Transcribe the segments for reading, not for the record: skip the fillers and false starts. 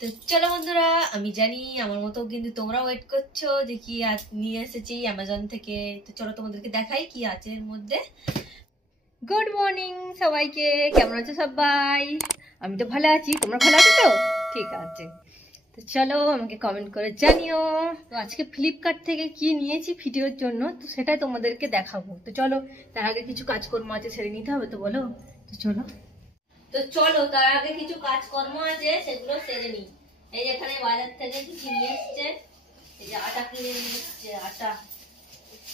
তো চলো বন্ধুরা, আমি জানি আমার মতো কিন্তু তোমরা ওয়েট করছো যে কি নিয়ে এসেছি অ্যামাজন থেকে। তো চলো তোমাদেরকে দেখাই কি আছে এর মধ্যে। গুড মর্নিং সবাইকে, কেমন আছো সবাই? আমি তো ভালো আছি, তোমরা ভালো আছো তো? ঠিক আছে, তো চলো আমাকে কমেন্ট করে জানিও। তো আজকে ফ্লিপকার্ট থেকে কি নিয়েছি ভিডিওর জন্য, তো সেটাই তোমাদেরকে দেখাবো। তো চলো, তার আগে কিছু কাজকর্ম আছে সেরে নিতে হবে, তো বলো। তো চলো তার আগে কিছু কাজকর্ম আছে সেগুলো সেরে নিই। এই যে এখানে বাজার থেকে কিছু নিয়ে এসছে, এই যে আটা কিনে নিয়ে এসছে, আটা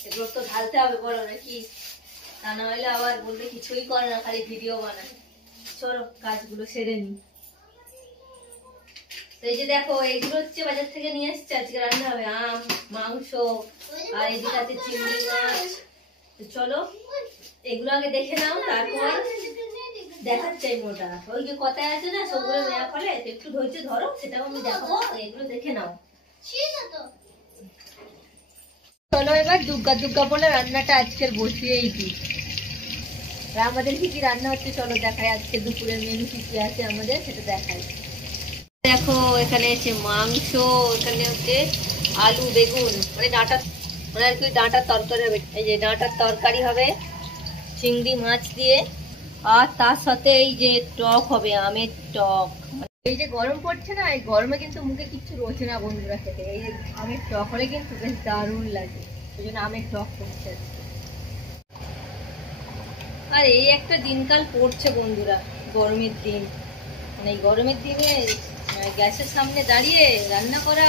এগুলো তো ঢালতে হবে বলো নাকি, তা না হলে আবার বলবে কিছুই করে না, খালি ভিডিও বানায়। চলো কাজগুলো সেরে নিই। তো এই যে দেখো, এইগুলো হচ্ছে বাজার থেকে নিয়ে এসছে, আজকে রান্না হবে আম, মাংস, আর এদিকে আছে চিংড়ি মাছ। তো চলো এগুলো আগে দেখে নাও, তারপর দেখাচ্ছে মোটা ওই যে কথায় আছে না, সবগুলো নেওয়া ফলে একটু ধৈর্য ধরো, সেটাও আমি দেখাবো, এগুলো দেখে নাও। চলো এবার দুর্গা দুর্গা বলে রান্নাটা আজকের বসিয়েই দিই। আমাদের কি কি রান্না হচ্ছে চলো দেখাই, আজকে দুপুরের মেনু কি কি আছে আমাদের সেটা দেখাই। দেখো এখানে আছে মাংস, এখানে হচ্ছে আলু বেগুন, মানে ডাঁটা, মানে আর কি ডাঁটার তরকারি হবে। এই যে ডাঁটার তরকারি হবে চিংড়ি মাছ দিয়ে, আর তার সাথে এই যে টক হবে, আমের টক। এই যে গরম পড়ছে না, এই গরমে কিন্তু মুখে কিচ্ছু রয়েছে না বন্ধুরা খেতে, এই যে আমের টক হলে কিন্তু বেশ দারুণ লাগে, ওই জন্য আমের টক করছে। আর এই একটা দিনকাল পড়ছে বন্ধুরা, গরমের দিন, মানে এই গরমের দিনে গ্যাসের সামনে দাঁড়িয়ে রান্না করা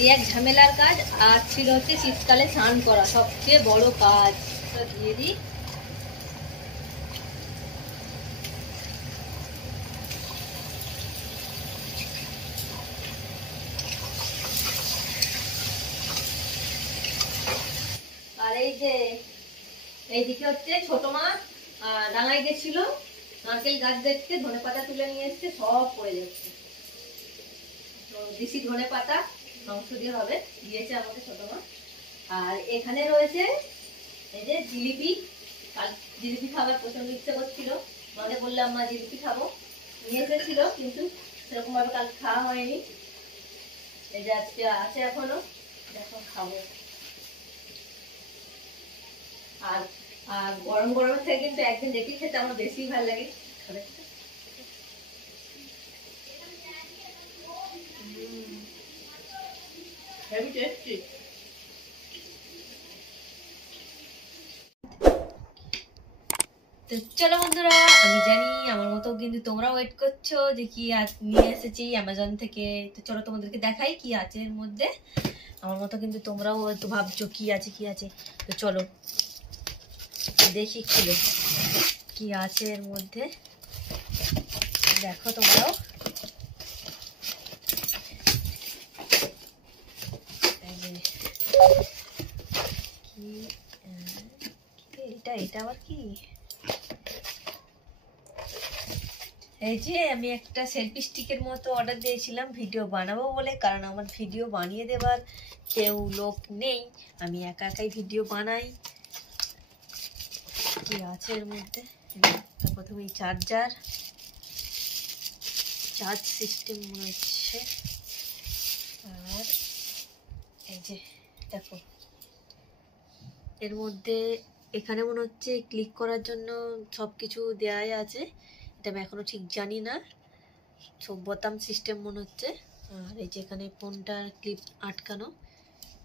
এই এক ঝামেলার কাজ। আর ছিল হচ্ছে শীতকালে স্নান করা, সবচেয়ে বড় কাজ। দিয়ে দিই। আর এই যে এইদিকে হচ্ছে ছোট মা ডাঙায় গেছিল নারকেল গাছ দেখতে, ধনে পাতা তুলে নিয়ে এসছে, সব পড়ে যাচ্ছে। তো দেশি ধনে পাতা মাংস দিয়ে হবে, দিয়েছে আমাকে ছোট মা। আর এখানে রয়েছে এই যে জিলিপি, কাল জিলিপি খাবার প্রচন্ড ইচ্ছে করছিল, মাকে বললাম মা জিলিপি খাবো, নিয়ে এসেছিল, কিন্তু সেরকম ভাবে কাল খাওয়া হয়নি। এই যে আজকে আছে এখনো, এখন খাবো। আর আর গরম গরমের থেকে কিন্তু একদিন দেখি খেতে আমার বেশি ভালো লাগে। তো চলো বন্ধুরা, আমি জানি আমার মতো কিন্তু তোমরা ওয়েট করছো যে কি নিয়ে এসেছি অ্যামাজন থেকে। তো চলো তোমাদেরকে দেখাই কি আছে এর মধ্যে। আমার মতো কিন্তু তোমরাও একটু ভাবছো কি আছে কি আছে। তো চলো দেখি খুলে কি আছে এর মধ্যে, দেখো তোমরাও। এটা আবার কি? এই যে আমি একটা সেলফি স্টিকের মতো অর্ডার দিয়েছিলাম ভিডিও বানাবো বলে, কারণ আমার ভিডিও বানিয়ে দেবার কেউ লোক নেই, আমি একা একাই ভিডিও বানাই। কি আছে এর মধ্যে? প্রথমে চার্জার, চার্জ সিস্টেম মনে হচ্ছে। আর এই যে দেখো এর মধ্যে এখানে মনে হচ্ছে ক্লিক করার জন্য সবকিছু দেয়াই আছে, এটা আমি এখনো ঠিক জানি না, সব বোতাম সিস্টেম মনে হচ্ছে। আর এই যে এখানে ফোনটা ক্লিপ আটকানো।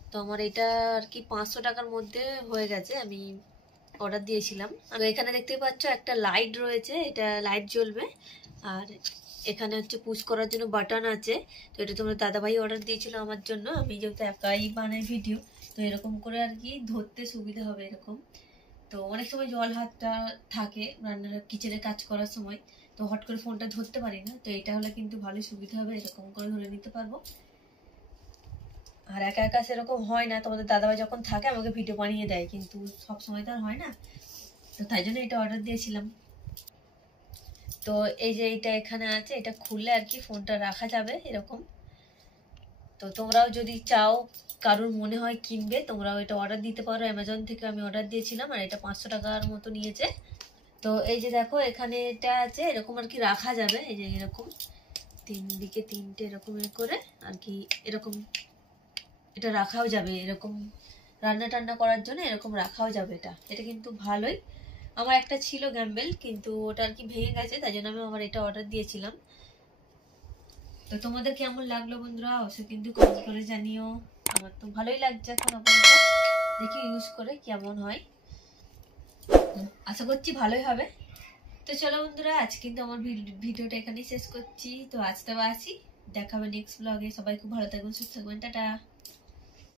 তো আমার এটা আর কি 500 টাকার মধ্যে হয়ে গেছে, আমি অর্ডার দিয়েছিলাম। আর এখানে দেখতে পাচ্ছ একটা লাইট রয়েছে, এটা লাইট জ্বলবে। আর এখানে হচ্ছে পুশ করার জন্য বাটন আছে। তো এটা তোমরা দাদাভাই অর্ডার দিয়েছিল আমার জন্য, আমি যেহেতু একাই বানাই ভিডিও, তো এরকম করে আর কি ধরতে সুবিধা হবে এরকম। তো অনেক সময় জল হাতটা থাকে রান্নার কিচেনে কাজ করার সময়, তো হট করে ফোনটা ধরতে পারি না, তো এটা হলে কিন্তু ভালোই সুবিধা হবে, এরকম করে ধরে নিতে পারবো। আর একা একা সেরকম হয় না, তোমাদের দাদাভাই যখন থাকে আমাকে ভিডিও বানিয়ে দেয়, কিন্তু সব সময় তো আর হয় না, তো তাই জন্য এটা অর্ডার দিয়েছিলাম। তো এই যে এটা এখানে আছে, এটা খুললে আর কি ফোনটা রাখা যাবে এরকম। তো তোমরাও যদি চাও, কারোর মনে হয় কিনবে, তোমরাও এটা অর্ডার দিতে পারো অ্যামাজন থেকে, আমি অর্ডার দিয়েছিলাম। আর এটা 500 টাকার মতো নিয়েছে। তো এই যে দেখো এখানে এটা আছে, এরকম আর কি রাখা যাবে, এই যে এরকম। তিন দিকে তিনটে এরকম করে আর কি, এরকম এটা রাখাও যাবে, এরকম রান্না টান্না করার জন্য এরকম রাখাও যাবে। এটা কিন্তু ভালোই। আমার একটা ছিল গ্যাম্বেল, কিন্তু ওটা আর কি ভেঙে গেছে, তাই জন্য আমি আমার এটা অর্ডার দিয়েছিলাম। তো তোমাদের কেমন লাগলো বন্ধুরা অবশ্যই কিন্তু কমেন্ট করে জানিও। আমার তো ভালোই লাগছে এখন আপাতত, দেখি ইউজ করে কেমন হয়, আশা করছি ভালোই হবে। তো চলো বন্ধুরা, আজ কিন্তু আমার ভিডিওটা এখানেই শেষ করছি। তো আজ তো আসি, দেখা হবে নেক্সট ব্লগে। সবাই খুব ভালো থাকবেন, সুস্থ থাকবেন, টাটা।